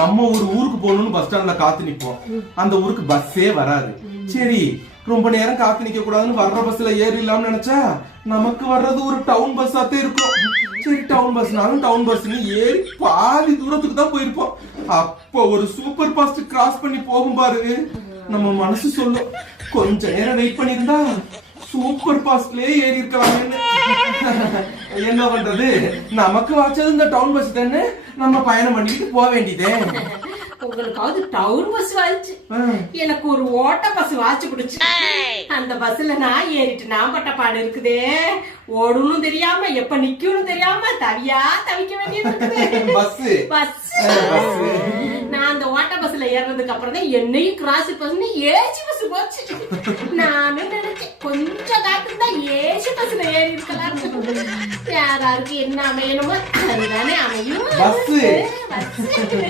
நம்ம ஒரு ஊருக்கு போகணும்னு பஸ் ஸ்டாண்ட்ல காத்து நிப்போம். அந்த ஊருக்கு பஸ்ஸே வராது. சரி ரொம்ப நேரம் காத்து நிக்க கூடாதுன்னு வர்ற பஸ்ல ஏறிடலாம்னு நினைச்சா நமக்கு வர்றது ஒரு டவுன் பஸ்ஸாத்தே இருக்கும். சரி டவுன் பஸ்னாலும் டவுன் பஸ்ன்னு ஏறி பாதி தூரத்துக்கு தான் போயிருப்போம். அப்ப ஒரு சூப்பர் ஃபாஸ்ட் கிராஸ் பண்ணி போகும் பாரு, நம்ம மனசு சொல்லும் கொஞ்ச நேரம் வெயிட் பண்ணிருந்தா சூப்பர் ஃபாஸ்ட்லயே ஏறி இருக்கலாம்னு. என்ன பண்றது, நமக்கு வாச்சது இந்த டவுன் பஸ் தானே, நம்ம பயணம் பண்ணிட்டு போக வேண்டியதே. உங்களுக்காவது டவுன் பஸ் வாச்சு, எனக்கு ஒரு ஓட்ட பஸ் வாச்சு குடுச்சு. அந்த பஸ்ல நான் ஏறிட்டு நான் பட்ட பாடு இருக்குதே, ஓடணும் தெரியாம எப்ப நிக்கணும் தெரியாம தவியா தவிக்க வேண்டியது பஸ். நான் அந்த ஓட்ட பஸ்ல ஏறதுக்கு அப்புறம் தான் என்னையும் கிராஸ் பண்ணி ஏசி பஸ் போச்சு. நானும் நினைச்சேன் கொஞ்சம் காத்து தான் ஏசி பஸ்ல ஏறி இருக்கலாம். யாராருக்கு என்ன அமையணுமோ அதுதானே அமையும்.